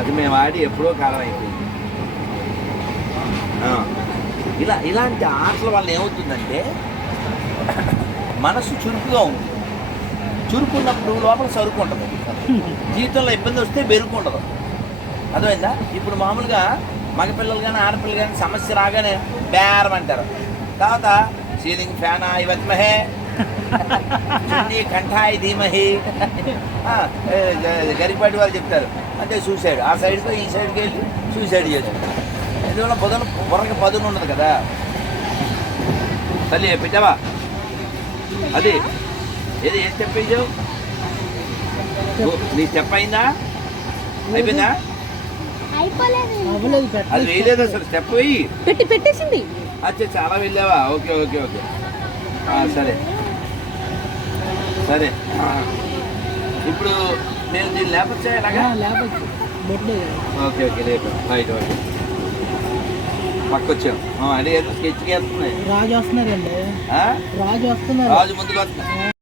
అది మేము ఆడి ఎప్పుడో కాలం అయిపోయింది. ఇలా ఇలాంటి ఆటల వల్ల ఏమవుతుందంటే మనసు చురుకుగా ఉంది. చురుకు ఉన్నప్పుడు లోపల సరుకు ఉంటుంది. జీవితంలో ఇబ్బంది వస్తే బెరుకు ఉండదు అర్థమైందా? ఇప్పుడు మామూలుగా మగపిల్లలు కానీ ఆడపిల్లలు కానీ సమస్య రాగానే బేరం అంటారు. తర్వాత సీలింగ్ ఫ్యాన్ ఇవత్మహే చున్నీ కంఠాయి ధీమహి. గరిపాటి వాళ్ళు చెప్తారు. అంటే సూసైడ్. ఆ సైడ్తో ఈ సైడ్కి వెళ్ళి సూసైడ్ చేశాడు ఎందువల్ల పొదను బుర్రకి పదును ఉండదు కదా? తల్లి పెట్టావా అది. ఏది ఏం ఓ, నీ స్టెప్ అయిందా? అయిపోయిందా? అది వేయలేదు అసలు. స్టెప్ వెయ్యి పెట్టి పెట్టేసింది. అచ్చా చాలా వెళ్ళావా? Okay okay okay. సరే. సరే. ఇప్పుడు నేను దీన్ని లేపచ్చా ఎలాగా బొడ్డు ఓకే ఓకే రేపు రైట్ ఓకే పక్కొచ్చాం. అదే ఏదో స్కెచ్ వేస్తున్నాయి రాజు వస్తున్నారండి ఆ? రాజు వస్తున్నారు రాజు ముందుకు వస్తున్నా